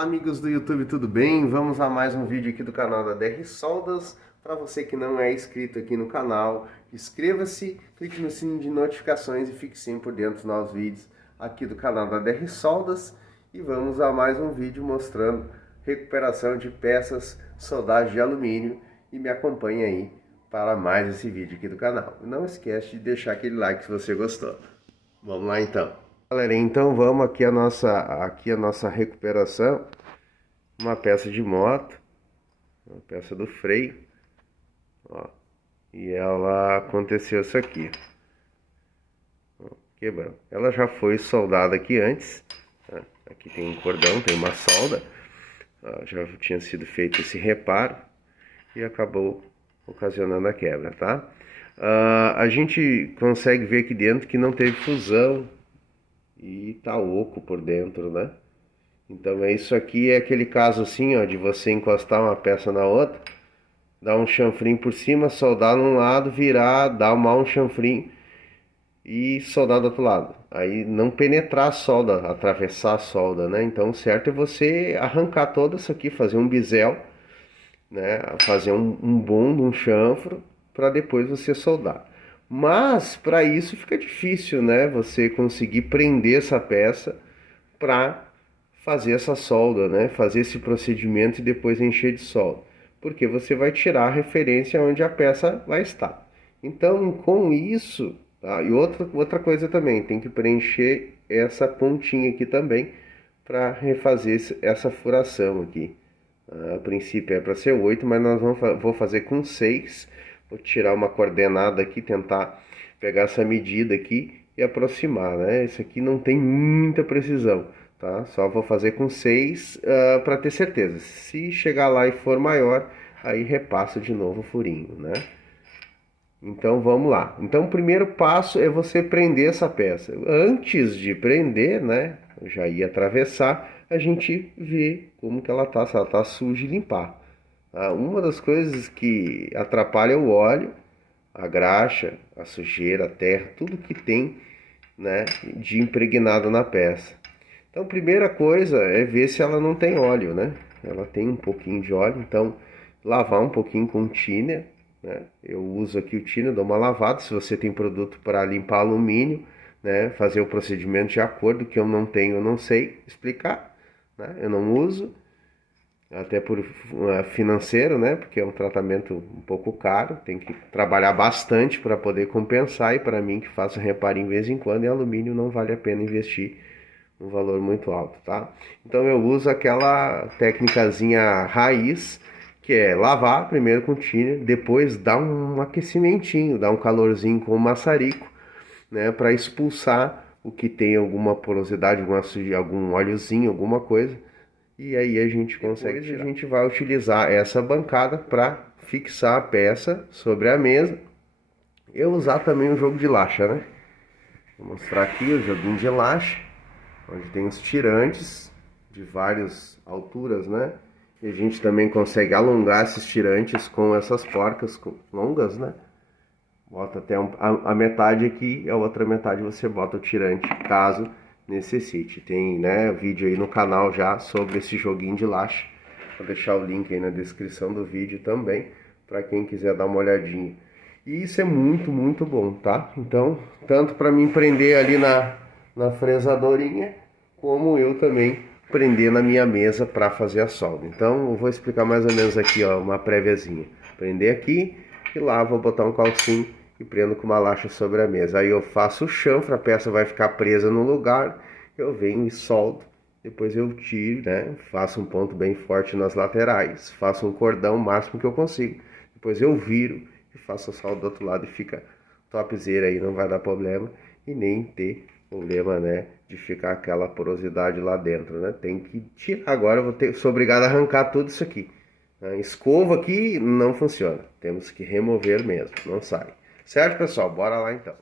Olá amigos do YouTube, tudo bem? Vamos a mais um vídeo aqui do canal da DR Soldas. Para você que não é inscrito aqui no canal, inscreva-se, clique no sininho de notificações e fique sempre por dentro dos novos vídeos aqui do canal da DR Soldas. E vamos a mais um vídeo mostrando recuperação de peças soldagem de alumínio. E me acompanhe aí para mais esse vídeo aqui do canal. Não esquece de deixar aquele like se você gostou. Vamos lá então. Galera, então vamos aqui a nossa recuperação, uma peça de moto, uma peça do freio, ó, e ela aconteceu isso aqui, ó, quebrou. Ela já foi soldada aqui antes, tá? Aqui tem um cordão, tem uma solda, ó, já tinha sido feito esse reparo e acabou ocasionando a quebra, tá? A gente consegue ver aqui dentro que não teve fusão e tá oco por dentro, né? Então isso aqui é aquele caso assim, ó, de você encostar uma peça na outra, dar um chanfrim por cima, soldar num lado, virar, dar um chanfrim e soldar do outro lado. Aí não penetrar a solda, atravessar a solda, né? Então o certo é você arrancar todo isso aqui, fazer um bisel, né? Fazer um bond, um chanfro, para depois você soldar. Mas para isso fica difícil, né? Você conseguir prender essa peça para fazer essa solda, né? Fazer esse procedimento e depois encher de solda, porque você vai tirar a referência onde a peça vai estar. Então, com isso, tá? E outra coisa também, tem que preencher essa pontinha aqui também para refazer essa furação aqui. A princípio é para ser 8, mas vou fazer com 6. Vou tirar uma coordenada aqui, tentar pegar essa medida aqui e aproximar, né? Esse aqui não tem muita precisão, tá? Só vou fazer com 6 para ter certeza. Se chegar lá e for maior, aí repasso de novo o furinho, né? Então vamos lá. Então o primeiro passo é você prender essa peça. Antes de prender, né? Eu já ia atravessar, a gente vê como que ela tá, se ela tá suja e limpar. Uma das coisas que atrapalha é o óleo, a graxa, a sujeira, a terra, tudo que tem, né, de impregnado na peça. Então, a primeira coisa é ver se ela não tem óleo, né? Ela tem um pouquinho de óleo, então lavar um pouquinho com thinner, né? Eu uso aqui o thinner, dou uma lavada. Se você tem produto para limpar alumínio, né, fazer o procedimento de acordo, que eu não tenho, eu não sei explicar, né? Eu não uso, até por financeiro, né? Porque é um tratamento um pouco caro, tem que trabalhar bastante para poder compensar, e para mim que faço reparo em vez em quando, em alumínio não vale a pena investir um valor muito alto, tá? Então eu uso aquela técnicazinha raiz, que é lavar primeiro com thinner, depois dar um aquecimentinho, dar um calorzinho com o maçarico, né, para expulsar o que tem alguma porosidade, algum óleozinho, alguma coisa. E aí a gente consegue tirar. A gente vai utilizar essa bancada para fixar a peça sobre a mesa. Eu usar também o jogo de laxa, né? Vou mostrar aqui o joguinho de laxa, onde tem os tirantes de várias alturas, né? E a gente também consegue alongar esses tirantes com essas porcas longas, né? Bota até a metade aqui, e a outra metade você bota o tirante, caso necessite. Tem, né, vídeo aí no canal já sobre esse joguinho de laxa. Vou deixar o link aí na descrição do vídeo também, para quem quiser dar uma olhadinha. E isso é muito, muito bom, tá? Então, tanto para mim prender ali na fresadorinha, como eu também prender na minha mesa para fazer a solda. Então, eu vou explicar mais ou menos aqui, ó, uma préviazinha. Prender aqui, e lá vou botar um calcinho e prendo com uma laxa sobre a mesa. Aí eu faço o chanfro, a peça vai ficar presa no lugar, eu venho e soldo. Depois eu tiro, né? Faço um ponto bem forte nas laterais, faço um cordão o máximo que eu consigo. Depois eu viro e faço a solda do outro lado e fica topzera aí, não vai dar problema e nem ter problema, né, de ficar aquela porosidade lá dentro, né? Tem que tirar agora, sou obrigado a arrancar tudo isso aqui. A escova aqui não funciona, temos que remover mesmo, não sai. Certo, pessoal? Bora lá então.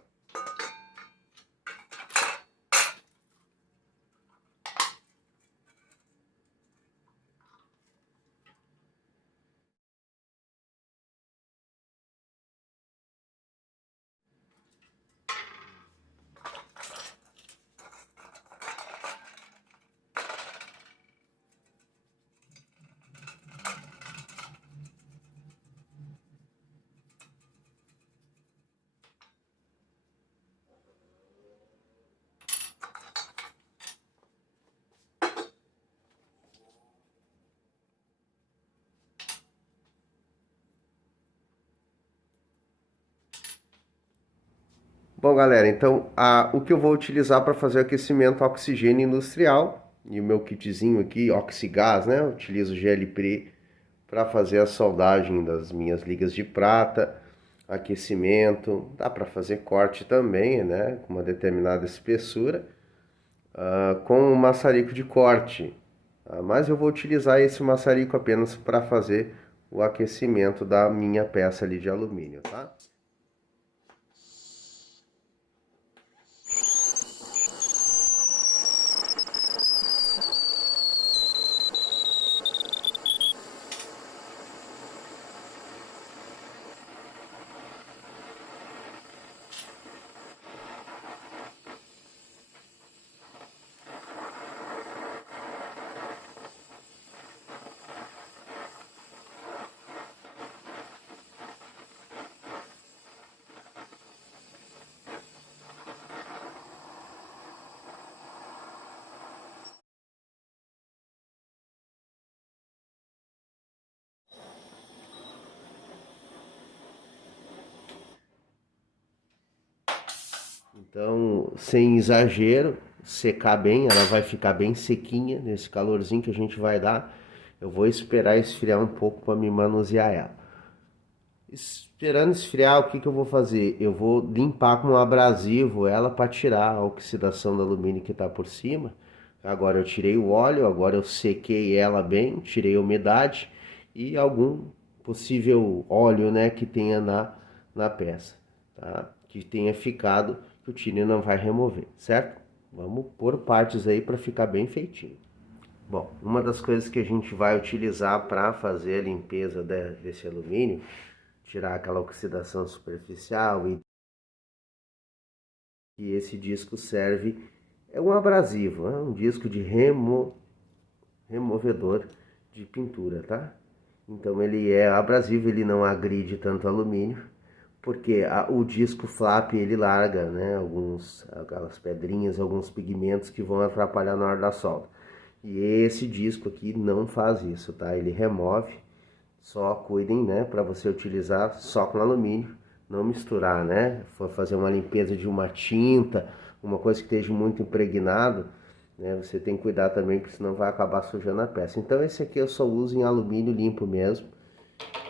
Bom, galera, então o que eu vou utilizar para fazer o aquecimento oxigênio industrial e o meu kitzinho aqui, Oxigás, né? Eu utilizo GLP para fazer a soldagem das minhas ligas de prata, aquecimento, dá para fazer corte também, né? Com uma determinada espessura, com um maçarico de corte. Mas eu vou utilizar esse maçarico apenas para fazer o aquecimento da minha peça ali de alumínio, tá? Então, sem exagero, secar bem, ela vai ficar bem sequinha nesse calorzinho que a gente vai dar. Eu vou esperar esfriar um pouco para me manusear ela. Esperando esfriar, o que eu vou fazer? Eu vou limpar com um abrasivo ela para tirar a oxidação do alumínio que está por cima. Agora eu tirei o óleo, agora eu sequei ela bem, tirei a umidade e algum possível óleo, né, que tenha na peça, tá? Que tenha ficado, que o Tiny não vai remover, certo? Vamos pôr partes aí para ficar bem feitinho. Bom, uma das coisas que a gente vai utilizar para fazer a limpeza desse alumínio, tirar aquela oxidação superficial e esse disco serve, é um abrasivo, é um disco de removedor de pintura, tá? Então ele é abrasivo, ele não agride tanto alumínio, porque o disco flap ele larga, né, aquelas pedrinhas, alguns pigmentos que vão atrapalhar na hora da solda. E esse disco aqui não faz isso, tá? Ele remove. Só cuidem, né, para você utilizar só com alumínio, não misturar, né? For fazer uma limpeza de uma tinta, uma coisa que esteja muito impregnado, né? Você tem que cuidar também, porque senão vai acabar sujando a peça. Então esse aqui eu só uso em alumínio limpo mesmo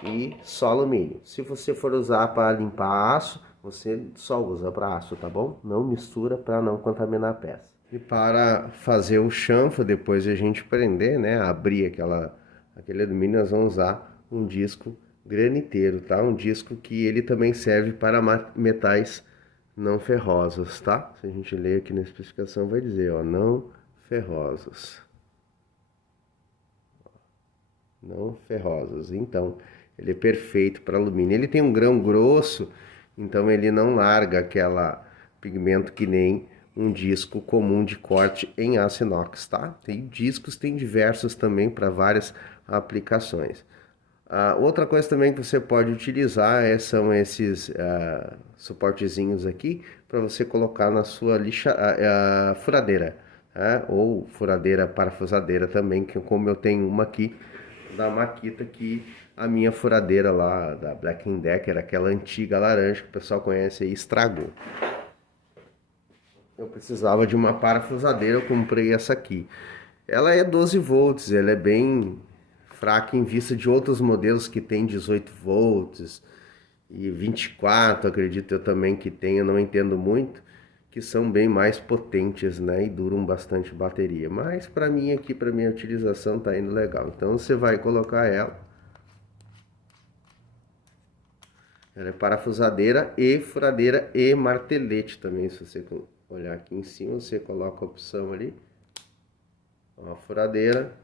e só alumínio. Se você for usar para limpar aço, você só usa para aço, tá bom? Não mistura para não contaminar a peça. E para fazer o chanfro, depois de a gente prender, né, abrir aquele alumínio, nós vamos usar um disco graniteiro, tá? Um disco que ele também serve para metais não ferrosos, tá? Se a gente ler aqui na especificação vai dizer, ó, não ferrosos. Não ferrosos. Então, ele é perfeito para alumínio. Ele tem um grão grosso, então ele não larga aquela pigmento que nem um disco comum de corte em aço inox, tá? Tem discos, tem diversos também para várias aplicações. Outra coisa também que você pode utilizar são esses suportezinhos aqui para você colocar na sua furadeira, ou furadeira parafusadeira também, que como eu tenho uma aqui da Makita, que a minha furadeira lá da Black & Decker, aquela antiga laranja que o pessoal conhece aí, estragou. Eu precisava de uma parafusadeira, eu comprei essa aqui. Ela é 12 volts, ela é bem fraca em vista de outros modelos que tem 18 volts e 24, acredito eu também que tem, eu não entendo muito, que são bem mais potentes, né, e duram bastante bateria. Mas para mim aqui, para minha utilização, tá indo legal. Então você vai colocar ela é parafusadeira e furadeira e martelete também. Se você olhar aqui em cima, você coloca a opção ali. Ó, furadeira,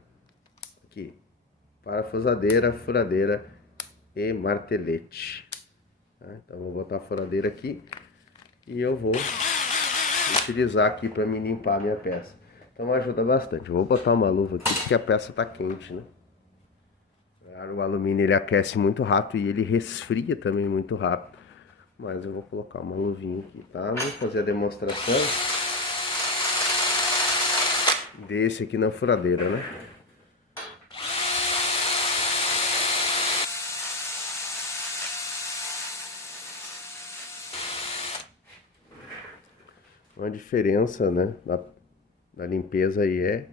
aqui, parafusadeira, furadeira e martelete. Tá? Então vou botar a furadeira aqui e eu vou utilizar aqui para me limpar a minha peça. Então ajuda bastante. Eu vou botar uma luva aqui porque a peça tá quente, né? O alumínio ele aquece muito rápido e ele resfria também muito rápido. Mas eu vou colocar uma luvinha aqui, tá? Vou fazer a demonstração desse aqui na furadeira, né? Uma diferença, né, da limpeza aí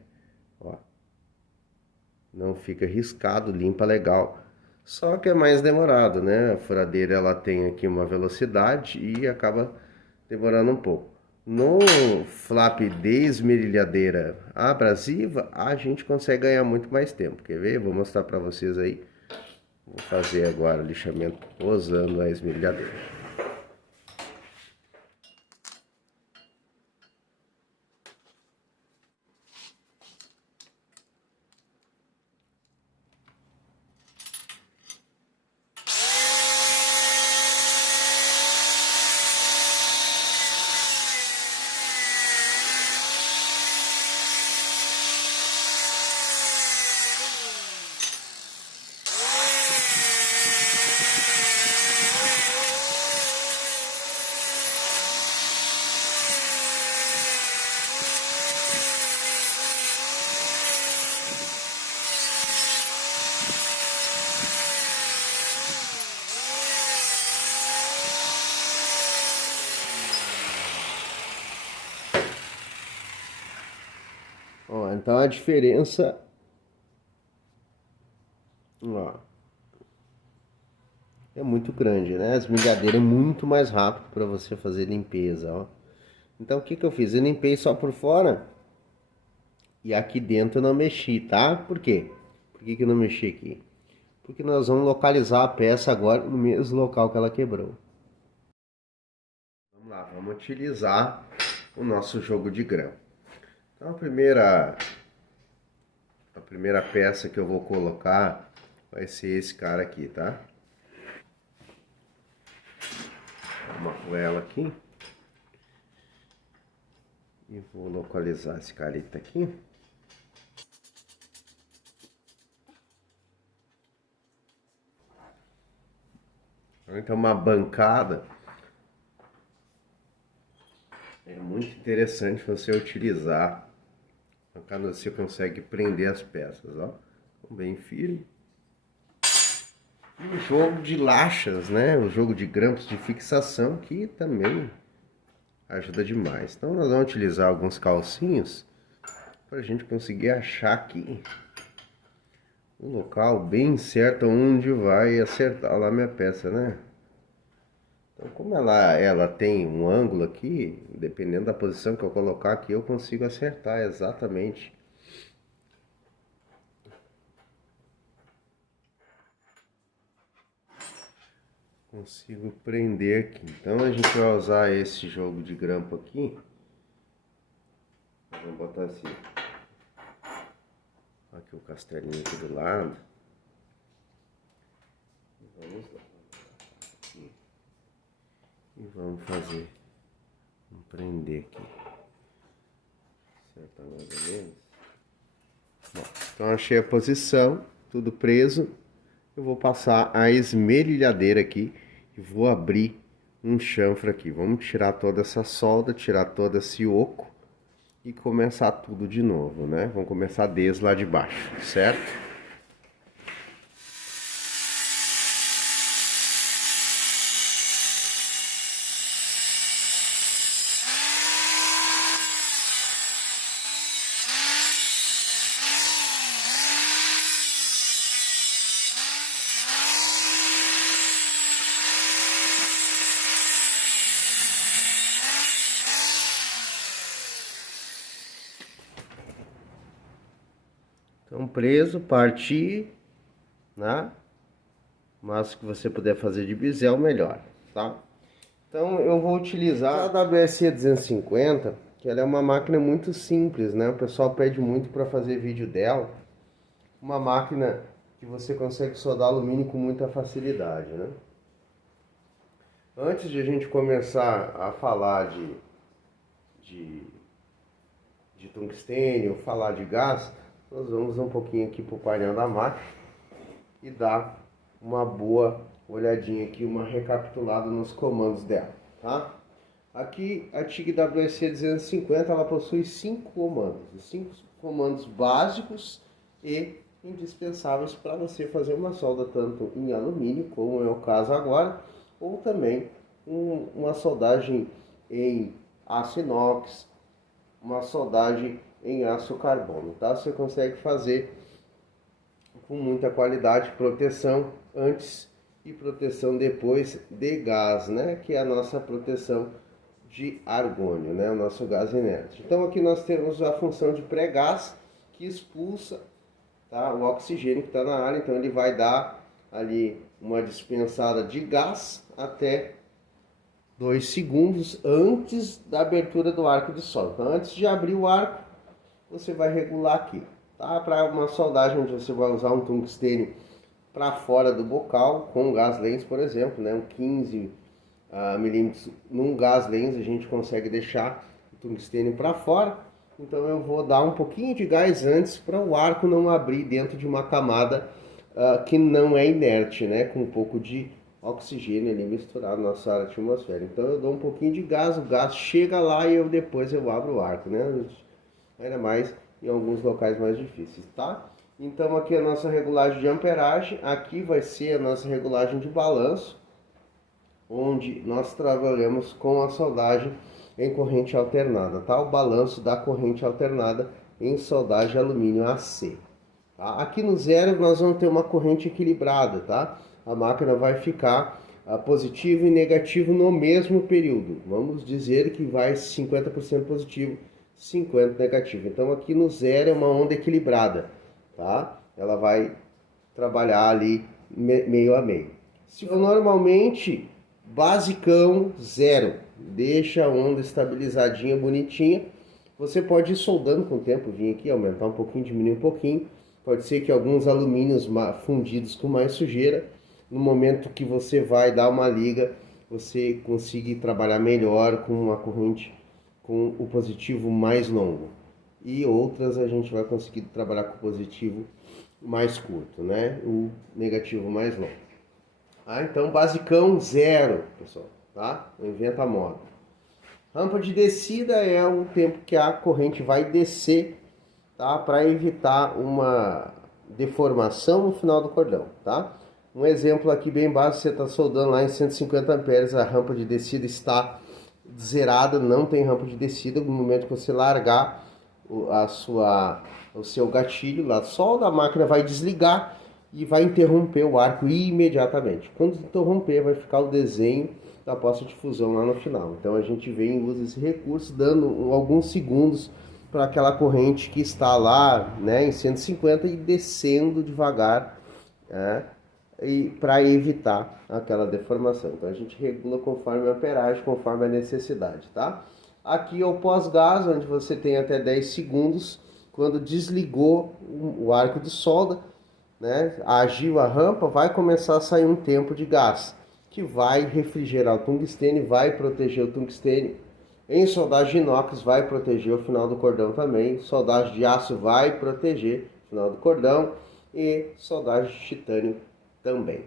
ó, não fica riscado, limpa legal. Só que é mais demorado, né? A furadeira ela tem aqui uma velocidade e acaba demorando um pouco. No flap de esmerilhadeira abrasiva, a gente consegue ganhar muito mais tempo. Quer ver? Vou mostrar para vocês aí. Vou fazer agora o lixamento usando a esmerilhadeira. Ó, então a diferença, ó, é muito grande, né? A esmerilhadeira é muito mais rápido para você fazer limpeza, ó. Então o que que eu fiz? Eu limpei só por fora e aqui dentro eu não mexi, tá? Por quê? Por que que eu não mexi aqui? Porque nós vamos localizar a peça agora no mesmo local que ela quebrou. Vamos lá, vamos utilizar o nosso jogo de grão. Então a primeira peça que eu vou colocar vai ser esse cara aqui, tá? Uma arruela aqui. E vou localizar esse careta aqui. Então uma bancada é muito interessante você utilizar. Quando você consegue prender as peças, ó, bem firme. E o jogo de lachas, né? O jogo de grampos de fixação que também ajuda demais. Então nós vamos utilizar alguns calcinhos para a gente conseguir achar aqui o local bem certo onde vai acertar lá minha peça, né? Então como ela tem um ângulo aqui, dependendo da posição que eu colocar aqui, eu consigo acertar exatamente. Consigo prender aqui. Então a gente vai usar esse jogo de grampo aqui. Vamos botar assim. Aqui o castelinho aqui do lado. Vamos lá. Aqui. E vamos fazer. Vamos prender aqui. Certo, mais ou menos. Bom, então achei a posição, tudo preso. Eu vou passar a esmerilhadeira aqui e vou abrir um chanfro aqui. Vamos tirar toda essa solda, tirar todo esse oco e começar tudo de novo, né? Vamos começar desde lá de baixo, certo? Então, preso, partir, né? Mas que você puder fazer de bisel, melhor, tá? Então, eu vou utilizar a WSE 250, que ela é uma máquina muito simples, né? O pessoal pede muito para fazer vídeo dela. Uma máquina que você consegue soldar alumínio com muita facilidade, né? Antes de a gente começar a falar de, de tungstênio, falar de gás, nós vamos um pouquinho aqui para o painel da máquina e dar uma boa olhadinha aqui, uma recapitulada nos comandos dela, tá? Aqui a TIG WSE 250 ela possui 5 comandos básicos e indispensáveis para você fazer uma solda tanto em alumínio, como é o caso agora, ou também uma soldagem em aço inox, uma soldagem em aço carbono, tá? Você consegue fazer com muita qualidade, proteção antes e proteção depois de gás, né? Que é a nossa proteção de argônio, né? O nosso gás inerte. Então aqui nós temos a função de pré-gás que expulsa, tá, o oxigênio que está na área, então ele vai dar ali uma dispensada de gás até 2 segundos antes da abertura do arco de solda. Então antes de abrir o arco, você vai regular aqui, tá? Para uma soldagem onde você vai usar um tungstênio para fora do bocal, com gás lens, por exemplo, né? Um 15 milímetros num gás lens, a gente consegue deixar o tungstênio para fora. Então eu vou dar um pouquinho de gás antes para o arco não abrir dentro de uma camada que não é inerte, né? Com um pouco de oxigênio ali misturado na nossa atmosfera. Então eu dou um pouquinho de gás, o gás chega lá e depois eu abro o arco, né? Ainda mais em alguns locais mais difíceis, tá? Então aqui a nossa regulagem de amperagem, aqui vai ser a nossa regulagem de balanço, onde nós trabalhamos com a soldagem em corrente alternada, tá? O balanço da corrente alternada em soldagem alumínio AC. Tá? Aqui no zero nós vamos ter uma corrente equilibrada, tá? A máquina vai ficar positivo e negativo no mesmo período. Vamos dizer que vai 50% positivo, 50% negativo. Então aqui no zero é uma onda equilibrada, tá? Ela vai trabalhar ali meio a meio. Se for normalmente basicão, zero, deixa a onda estabilizadinha, bonitinha. Você pode ir soldando com o tempo, vir aqui, aumentar um pouquinho, diminuir um pouquinho. Pode ser que alguns alumínios fundidos com mais sujeira, no momento que você vai dar uma liga, você consiga trabalhar melhor com uma corrente com o positivo mais longo. E outras a gente vai conseguir trabalhar com o positivo mais curto, né? O negativo mais longo. Então, basicão, zero, pessoal, tá? Não inventa moda. Rampa de descida é o tempo que a corrente vai descer, tá? Para evitar uma deformação no final do cordão, tá? Um exemplo aqui bem básico, você está soldando lá em 150 amperes, a rampa de descida está zerada, não tem rampa de descida. No momento que você largar o seu gatilho lá, solda, a máquina vai desligar e vai interromper o arco imediatamente. Quando interromper, vai ficar o desenho da poça de fusão lá no final. Então a gente vem e usa esse recurso, dando alguns segundos para aquela corrente que está lá, né, em 150 e descendo devagar, né, e para evitar aquela deformação. Então a gente regula conforme a amperagem, conforme a necessidade, tá? Aqui é o pós-gás, onde você tem até 10 segundos, quando desligou o arco de solda, né, agiu a rampa, vai começar a sair um tempo de gás, que vai refrigerar o tungstênio, vai proteger o tungstênio. Em soldagem inox vai proteger o final do cordão também, soldagem de aço vai proteger o final do cordão e soldagem de titânio também,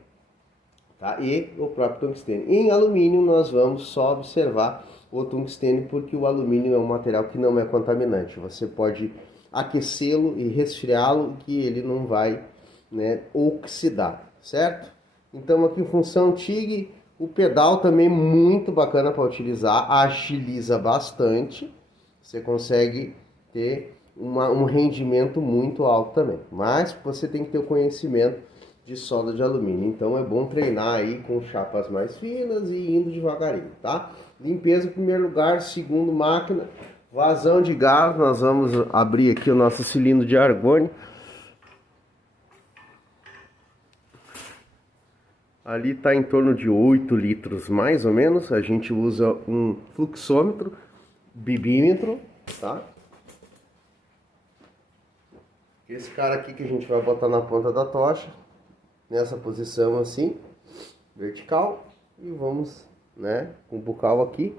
tá? E o próprio tungstênio. Em alumínio nós vamos só observar o tungstênio, porque o alumínio é um material que não é contaminante. Você pode aquecê-lo e resfriá-lo que ele não vai, né, oxidar, certo? Então aqui função TIG, o pedal também muito bacana para utilizar, agiliza bastante, você consegue ter um rendimento muito alto também, mas você tem que ter o conhecimento de solda de alumínio, então é bom treinar aí com chapas mais finas e indo devagarinho, tá? Limpeza em primeiro lugar, segundo máquina, vazão de gás, nós vamos abrir aqui o nosso cilindro de argônio. Ali está em torno de 8 litros mais ou menos. A gente usa um fluxômetro, bibímetro, tá? Esse cara aqui que a gente vai botar na ponta da tocha, nessa posição assim, vertical, e vamos, né, com o bucal aqui.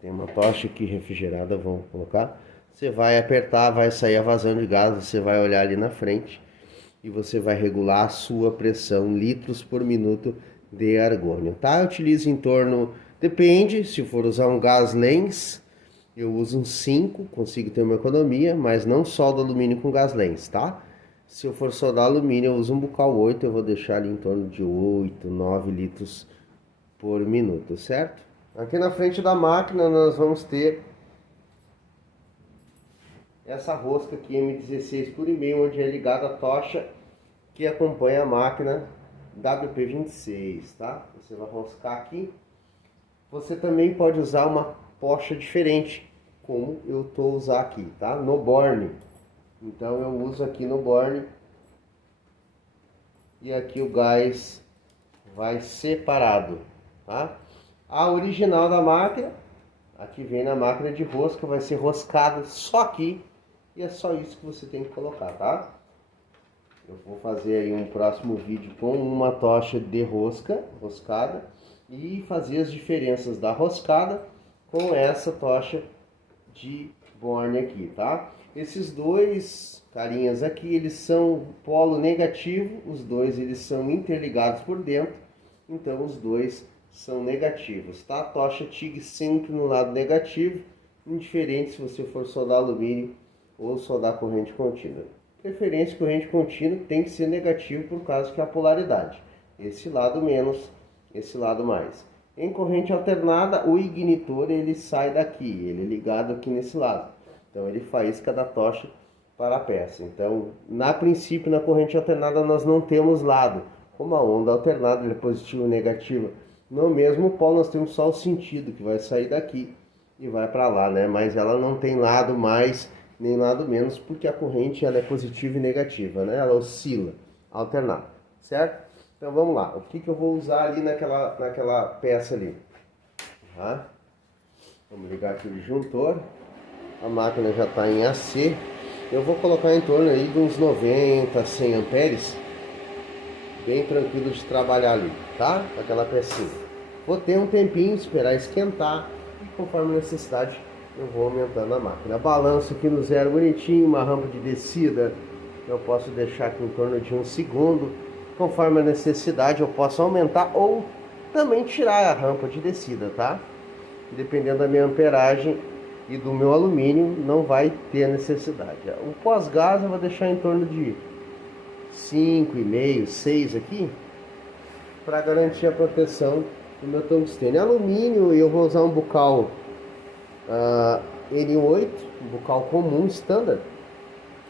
Tem uma tocha aqui refrigerada, vamos colocar. Você vai apertar, vai sair a vazão de gás, você vai olhar ali na frente e você vai regular a sua pressão, litros por minuto de argônio, tá? Eu utilizo em torno, depende, se for usar um gás lens, eu uso um 5, consigo ter uma economia, mas não soldo alumínio com gás lens, tá? Se eu for soldar alumínio, eu uso um bucal 8, eu vou deixar ali em torno de 8, 9 litros por minuto, certo? Aqui na frente da máquina nós vamos ter essa rosca aqui M16 por e-mail, onde é ligada a tocha que acompanha a máquina WP26, tá? Você vai roscar aqui. Você também pode usar uma tocha diferente, como eu estou usando aqui, tá? No borne. Então eu uso aqui no borne. E aqui o gás vai separado, tá? A original da máquina, aqui vem na máquina de rosca, vai ser roscado só aqui. E é só isso que você tem que colocar, tá? Eu vou fazer aí um próximo vídeo com uma tocha de roscada, e fazer as diferenças da roscada com essa tocha de borne aqui, tá? Esses dois carinhas aqui, eles são polo negativo, os dois eles são interligados por dentro, então os dois são negativos, tá? A tocha TIG sempre no lado negativo, indiferente se você for soldar alumínio ou soldar corrente contínua. Preferência corrente contínua tem que ser negativo por causa que é a polaridade. Esse lado menos, esse lado mais. Em corrente alternada, o ignitor ele sai daqui, ele é ligado aqui nesse lado. Então ele faísca da tocha para a peça. Então, na princípio, na corrente alternada nós não temos lado. Como a onda alternada, ele é positiva ou negativa. No mesmo polo nós temos só o sentido, que vai sair daqui e vai para lá, né? Mas ela não tem lado mais nem lado menos, porque a corrente ela é positiva e negativa, né? Ela oscila, alternada, certo? Então vamos lá, o que eu vou usar ali naquela peça ali? Tá? Vamos ligar aqui o disjuntor, a máquina já está em AC, eu vou colocar em torno aí de uns 90, 100 amperes, bem tranquilo de trabalhar ali, tá? Aquela pecinha. Vou ter um tempinho, esperar esquentar, e conforme a necessidade eu vou aumentando a máquina. Balanço aqui no zero bonitinho, uma rampa de descida eu posso deixar aqui em torno de 1 segundo. Conforme a necessidade eu posso aumentar ou também tirar a rampa de descida, tá? Dependendo da minha amperagem e do meu alumínio, não vai ter necessidade. O pós-gás eu vou deixar em torno de 5,5, 6 aqui, para garantir a proteção do meu tungstênio. Alumínio eu vou usar um bucal N8, um bucal comum, standard.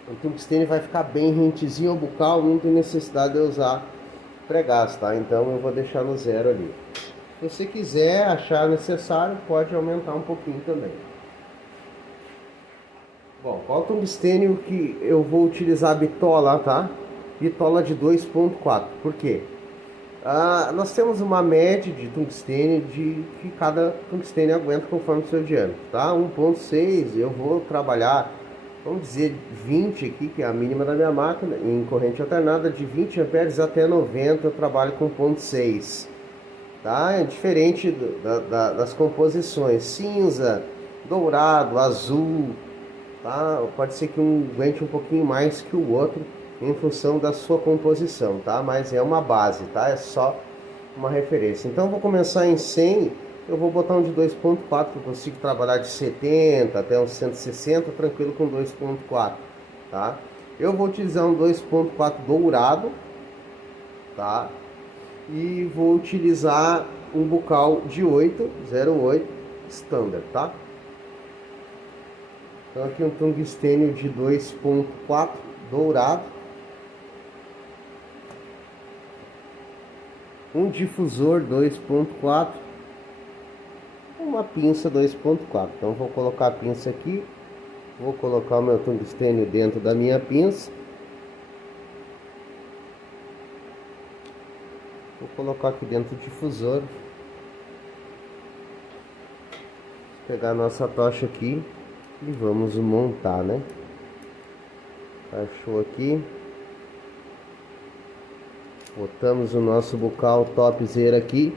O tungstênio vai ficar bem rentezinho ao bucal, não tem necessidade de eu usar pré-gás, tá? Então eu vou deixar no zero ali. Se você quiser, achar necessário, pode aumentar um pouquinho também. Bom, qual tungstênio que eu vou utilizar? A bitola, tá? Bitola de 2.4. Por quê? Nós temos uma média de tungstênio que cada tungstênio aguenta conforme o seu diâmetro, tá? 1.6 eu vou trabalhar, vamos dizer 20 aqui, que é a mínima da minha máquina, em corrente alternada, de 20 amperes até 90 eu trabalho com 0.6, tá? É diferente das composições, cinza, dourado, azul, tá? Pode ser que um aguente um pouquinho mais que o outro, em função da sua composição, tá? Mas é uma base, tá? É só uma referência. Então eu vou começar em 100, eu vou botar um de 2.4, que eu consigo trabalhar de 70 até uns 160, tranquilo com 2.4, tá? Eu vou utilizar um 2.4 dourado, tá? E vou utilizar um bucal de 808 standard, tá? Então aqui um tungstênio de 2.4 dourado. Um difusor 2.4, uma pinça 2.4. Então vou colocar a pinça aqui, vou colocar o meu tungstênio dentro da minha pinça, vou colocar aqui dentro do difusor, vou pegar a nossa tocha aqui e vamos montar, né? Achou aqui. Botamos o nosso bucal topzera aqui.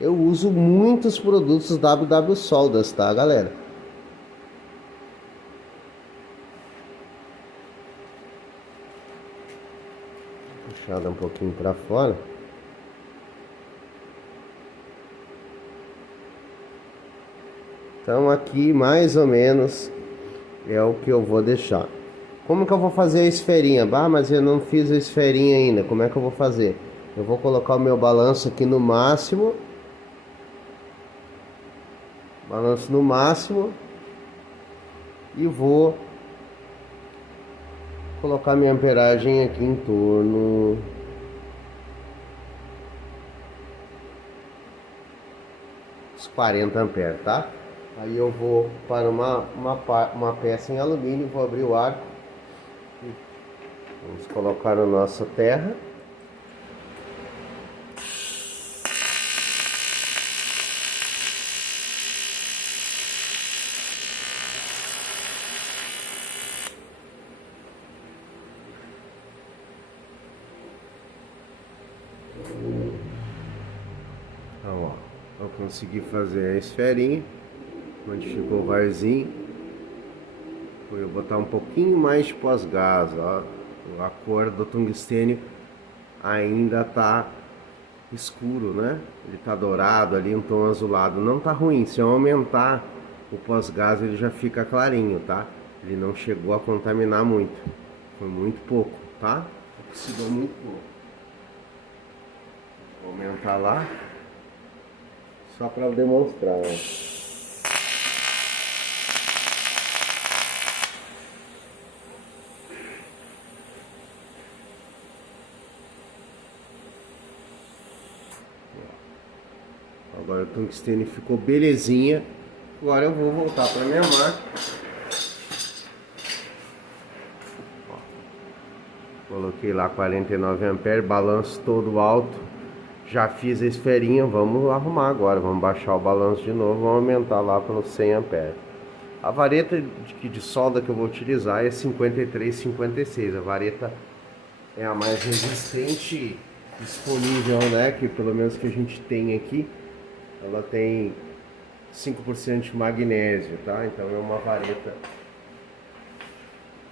Eu uso muitos produtos WW Soldas, tá, galera? Puxada um pouquinho para fora. Então aqui mais ou menos é o que eu vou deixar. Como que eu vou fazer a esferinha? Mas eu não fiz a esferinha ainda. Como é que eu vou fazer? Eu vou colocar o meu balanço aqui no máximo. Balanço no máximo. E vou colocar minha amperagem aqui em torno dos 40 amperes, tá? Aí eu vou para uma peça em alumínio, vou abrir o arco. Vamos colocar a nossa terra. Então, ó, eu consegui fazer a esferinha, onde ficou o varzinho. Vou botar um pouquinho mais de pós-gás, ó. A cor do tungstênio ainda tá escuro, né? Ele tá dourado ali, um tom azulado. Não tá ruim, se eu aumentar o pós-gás ele já fica clarinho, tá? Ele não chegou a contaminar muito. Foi muito pouco, tá? Oxidou muito pouco. Vou aumentar lá. Só para demonstrar, né? Agora o tungstênio ficou belezinha. Agora eu vou voltar para minha máquina. Coloquei lá 49 amperes, balanço todo alto. Já fiz a esferinha, vamos arrumar agora. Vamos baixar o balanço de novo, vamos aumentar lá para os 100 amperes. A vareta de solda que eu vou utilizar é 5356. A vareta é a mais resistente disponível, né? Que pelo menos que a gente tem aqui. Ela tem 5% de magnésio, tá? Então é uma vareta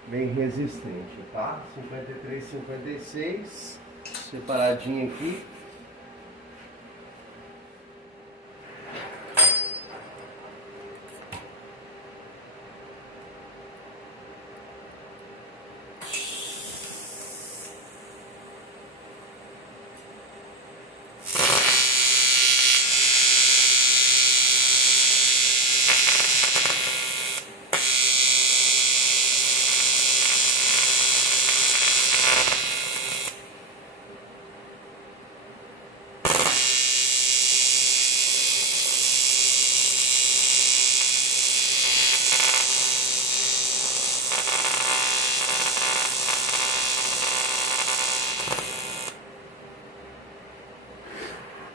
bem resistente, tá? 5356, separadinho aqui.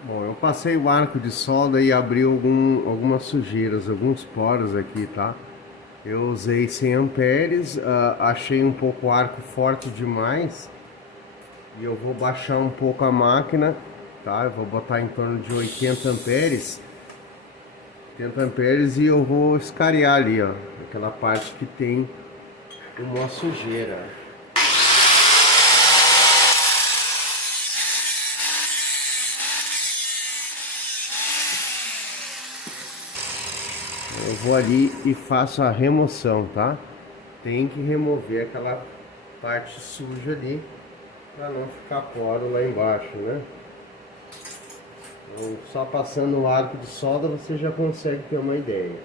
Bom, eu passei o arco de solda e abriu algumas sujeiras, alguns poros aqui, tá? Eu usei 100 amperes, achei um pouco o arco forte demais e eu vou baixar um pouco a máquina, tá? Eu vou botar em torno de 80 amperes, 80 amperes e eu vou escariar ali, ó, aquela parte que tem uma sujeira. Eu vou ali e faço a remoção, tá? Tem que remover aquela parte suja ali para não ficar poro lá embaixo, né? Então, só passando o arco de solda você já consegue ter uma ideia.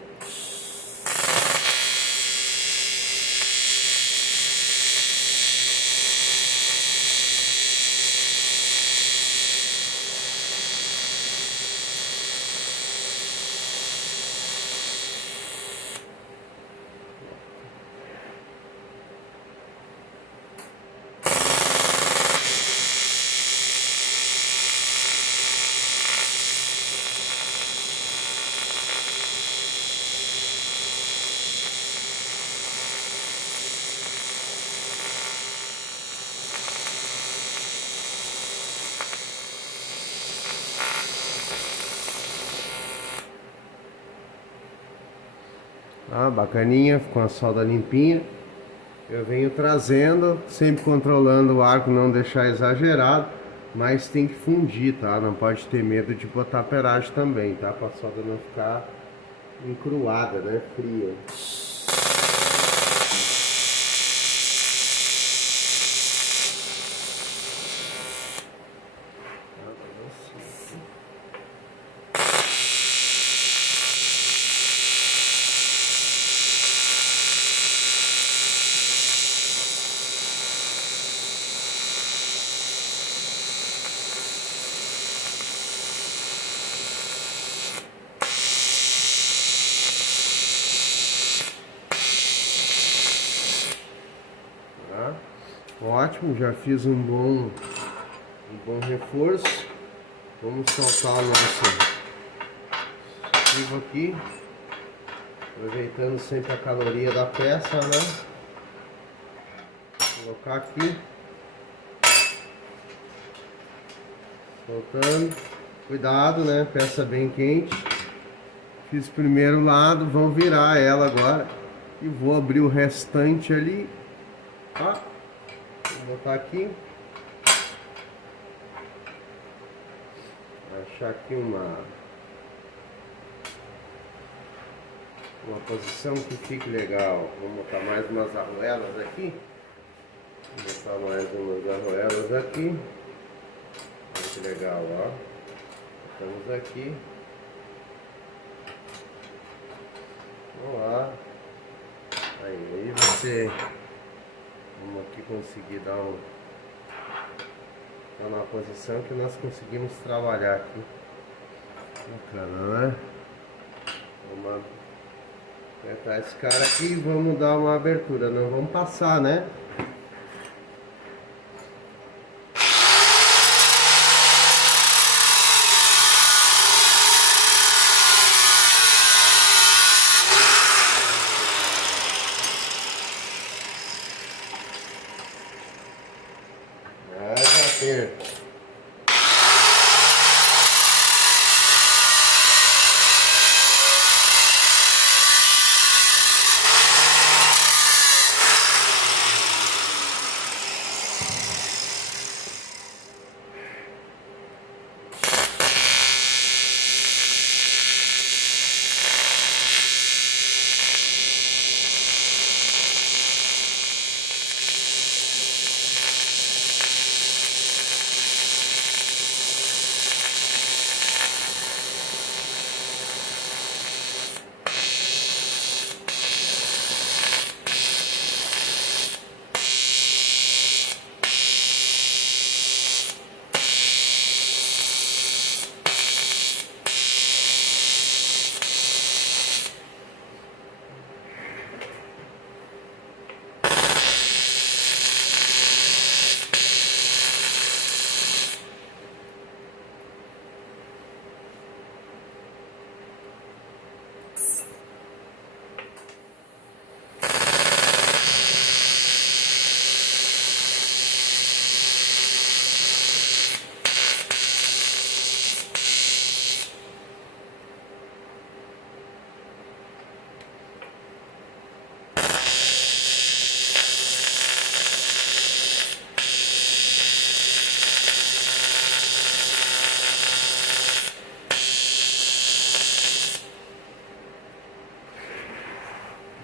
Ah, bacaninha, com a solda limpinha. Eu venho trazendo, sempre controlando o arco, não deixar exagerado, mas tem que fundir, tá? Não pode ter medo de botar peragem também, tá? Para a solda não ficar encruada, né? Fria. ótimo, já fiz um bom reforço. Vamos soltar o nosso arquivo aqui, aproveitando sempre a caloria da peça, né? Vou colocar aqui, soltando, cuidado, né? Peça bem quente. Fiz o primeiro lado, vamos virar ela agora e vou abrir o restante ali. Ó, vou botar aqui, achar aqui uma posição que fique legal. Vou botar mais umas arruelas aqui. Vou botar mais umas arruelas aqui. Olha que legal, ó. Estamos aqui. Vamos lá. Aí você... Vamos aqui conseguir dar numa posição que nós conseguimos trabalhar aqui. Bacana, né? Vamos apertar esse cara aqui e vamos dar uma abertura. Não vamos passar, né? Aperto.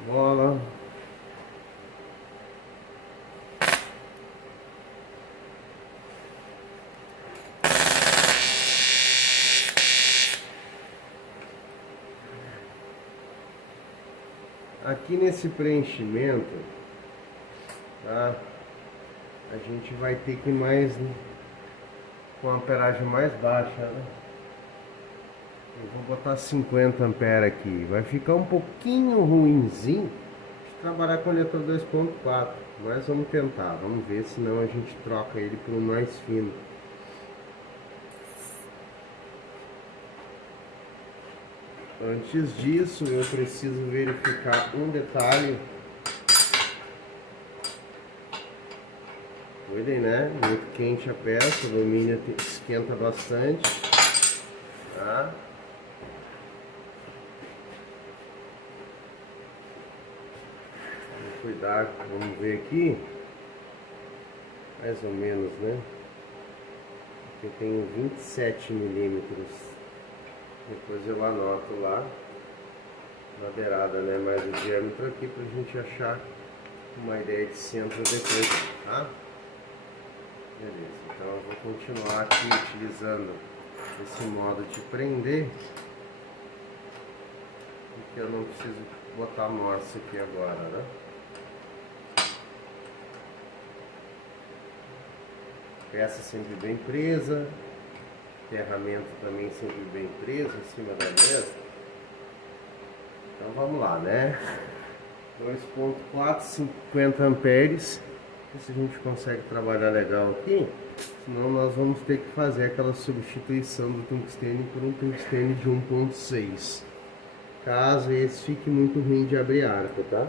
Bola. Aqui nesse preenchimento, tá? A gente vai ter que ir mais com a amperagem mais baixa, né? Eu vou botar 50 amperes aqui. Vai ficar um pouquinho ruinzinho de trabalhar com o coletor 2.4, mas vamos tentar, vamos ver, senão a gente troca ele por um mais fino. Antes disso, eu preciso verificar um detalhe. Cuidem, né? Muito quente a peça, o alumínio esquenta bastante, tá? Vamos cuidar, vamos ver aqui, mais ou menos, né? Aqui eu tenho 27 milímetros. Depois eu anoto lá na beirada, né? Mais o diâmetro aqui pra gente achar uma ideia de centro depois, tá? Beleza, então eu vou continuar aqui utilizando esse modo de prender, porque eu não preciso botar morsa aqui agora, né? Peça sempre bem presa. Ferramenta também sempre bem presa em cima da mesa. Então vamos lá, né? 2.4, 50 amperes. ver se a gente consegue trabalhar legal aqui. Senão nós vamos ter que fazer aquela substituição do tungstênio por um tungstênio de 1.6. Caso esse fique muito ruim de abrir arco, tá?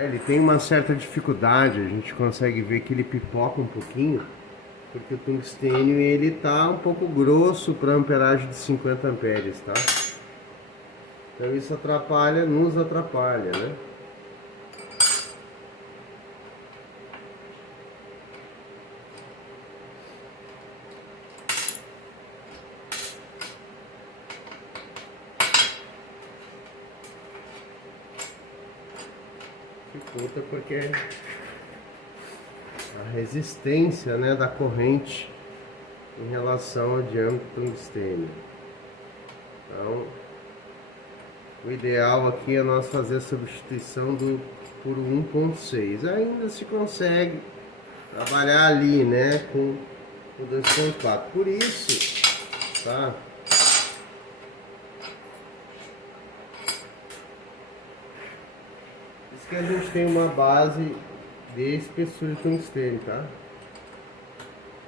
Ele tem uma certa dificuldade, a gente consegue ver que ele pipoca um pouquinho, porque o tungstênio ele tá um pouco grosso para amperagem de 50 amperes, tá? Então isso atrapalha, nos atrapalha, né? Dificulta porque a resistência, né, da corrente em relação ao diâmetro do tungstênio. Então, o ideal aqui é nós fazer a substituição por 1.6. Ainda se consegue trabalhar ali, né, com o 2.4. Por isso, tá? Isso que a gente tem uma base de espessura de tungstênio, tá?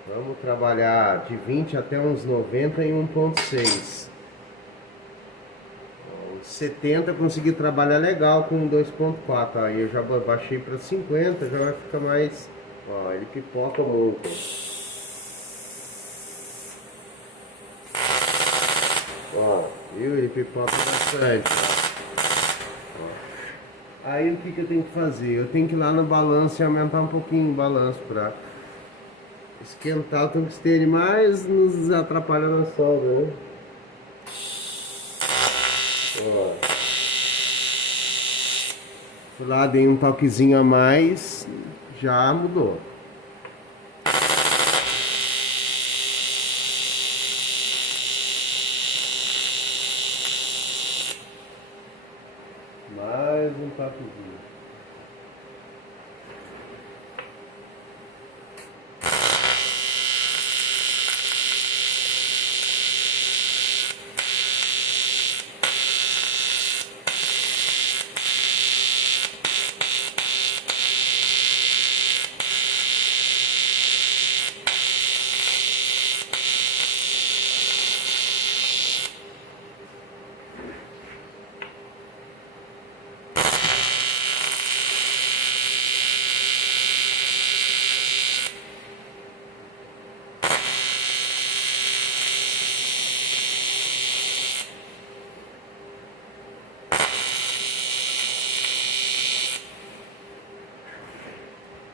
Vamos trabalhar de 20 até uns 90 em 1.6. 70 eu consegui trabalhar legal com 2.4. Aí eu já baixei para 50, já vai ficar mais... Ó, ele pipoca muito. Ó, viu? Ele pipoca bastante. Ó. Aí o que eu tenho que fazer? Eu tenho que ir lá no balanço e aumentar um pouquinho o balanço para esquentar o tungstênio, mas nos atrapalha na solda, né? Ó. Fui lá, dei um toquezinho a mais, já mudou. Mais um toquezinho.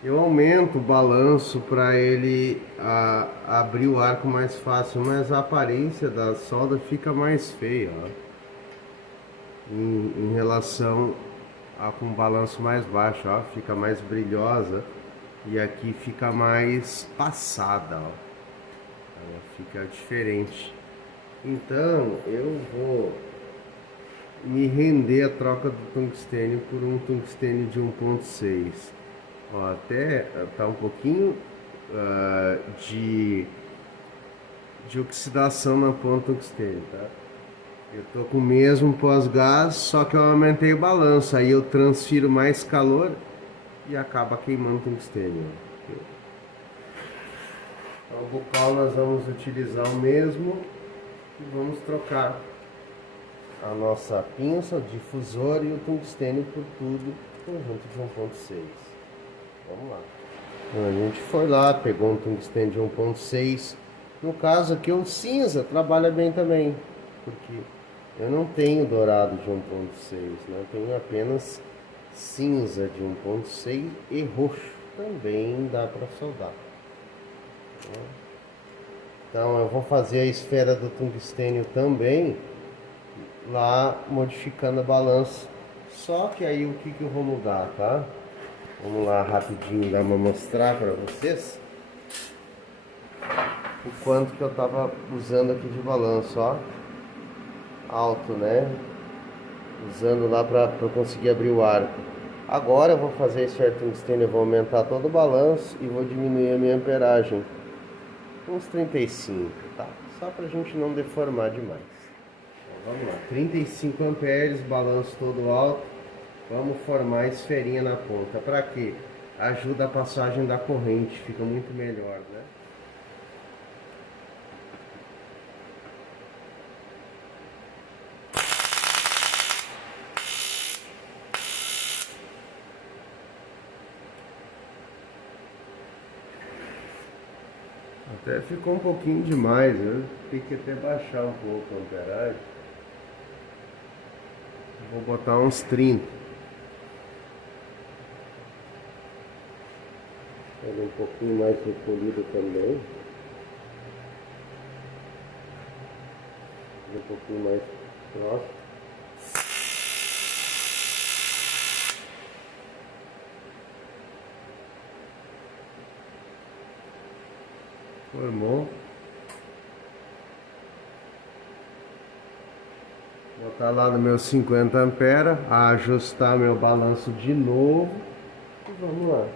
Eu aumento o balanço para ele abrir o arco mais fácil, mas a aparência da solda fica mais feia, ó, em relação a com balanço mais baixo, ó, fica mais brilhosa e aqui fica mais passada, ó. Ela fica diferente. Então eu vou me render a troca do tungstênio por um tungstênio de 1.6. Ó, até tá um pouquinho de oxidação na ponta do tungstênio, tá? Eu tô com o mesmo pós-gás, só que eu aumentei o balanço, aí eu transfiro mais calor e acaba queimando o tungstênio. Então, o bocal nós vamos utilizar o mesmo e vamos trocar a nossa pinça, o difusor e o tungstênio por tudo, conjunto de 1.6. Vamos lá. Então, a gente foi lá, pegou um tungstênio de 1.6. No caso aqui o cinza trabalha bem também, porque Eu não tenho dourado de 1.6, né? Eu tenho apenas cinza de 1.6 e roxo. Também dá para soldar. Então eu vou fazer a esfera do tungstênio também, lá modificando a balança. Só que aí o que eu vou mudar, tá? Vamos lá rapidinho dar uma mostrar para vocês o quanto que eu tava usando aqui de balanço, ó. Alto, né? Usando lá para conseguir abrir o arco. Agora eu vou fazer esse ar tungstênio, eu vou aumentar todo o balanço e vou diminuir a minha amperagem. Uns 35, tá? Só pra gente não deformar demais. Então, vamos lá, 35 amperes, balanço todo alto. Vamos formar a esferinha na ponta. Para quê? Ajuda a passagem da corrente, fica muito melhor, né? Até ficou um pouquinho demais, eu tenho que até baixar um pouco a amperagem. Vou botar uns 30. Ele um pouquinho mais recolhido também. Um pouquinho mais próximo. Formou. Botar lá no meu 50 ampere, ajustar meu balanço de novo e vamos lá.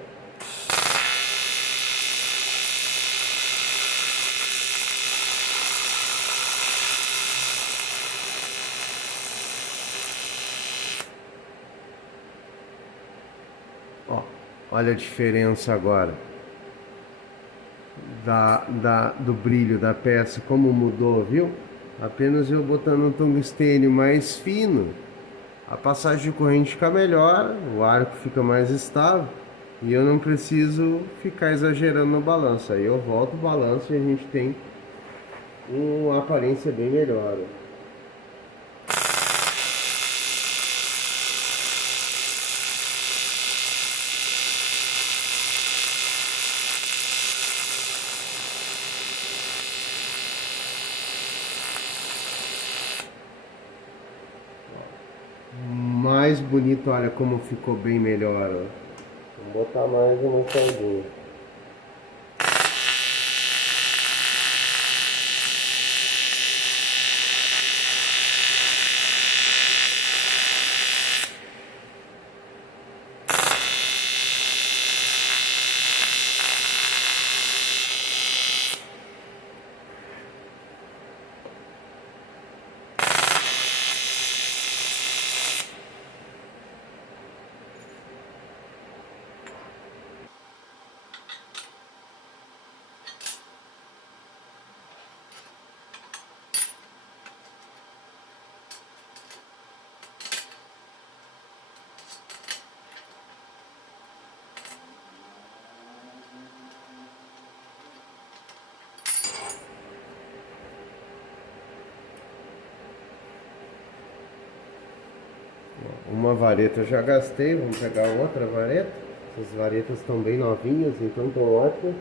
Ó, olha a diferença agora do brilho da peça, como mudou, viu? Apenas eu botando um tungstênio mais fino, a passagem de corrente fica melhor, o arco fica mais estável e eu não preciso ficar exagerando no balanço. Aí eu volto o balanço e a gente tem uma aparência bem melhor. Mais bonito, olha como ficou bem melhor, ó. Vou botar mais uma sardinha. Uma vareta eu já gastei, vamos pegar outra vareta. Essas varetas estão bem novinhas, então estão ótimas.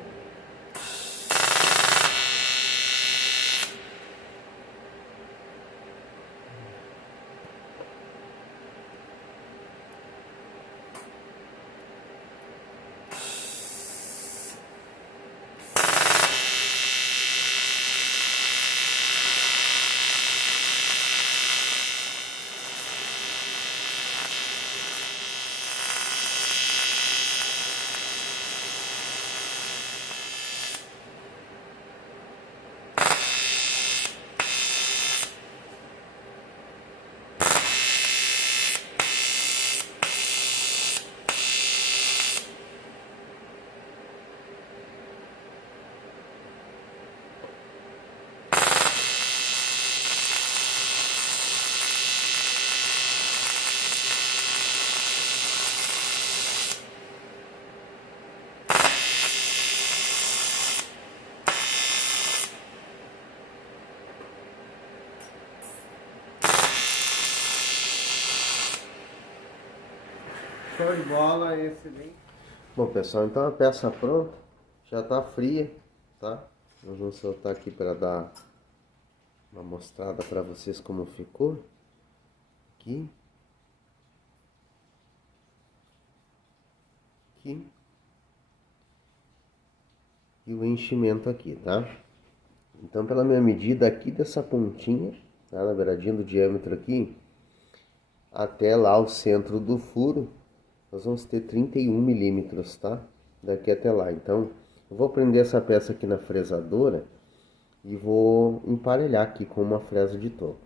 Show de bola, excelente. Bom, pessoal, então a peça pronta, já está fria, tá? Nós vamos soltar aqui para dar uma mostrada para vocês como ficou. Aqui. Aqui. E o enchimento aqui, tá? Então, pela minha medida aqui dessa pontinha, tá? Na beiradinha do diâmetro aqui, até lá o centro do furo, nós vamos ter 31 milímetros, tá? Daqui até lá. Então, eu vou prender essa peça aqui na fresadora e vou emparelhar aqui com uma fresa de toco.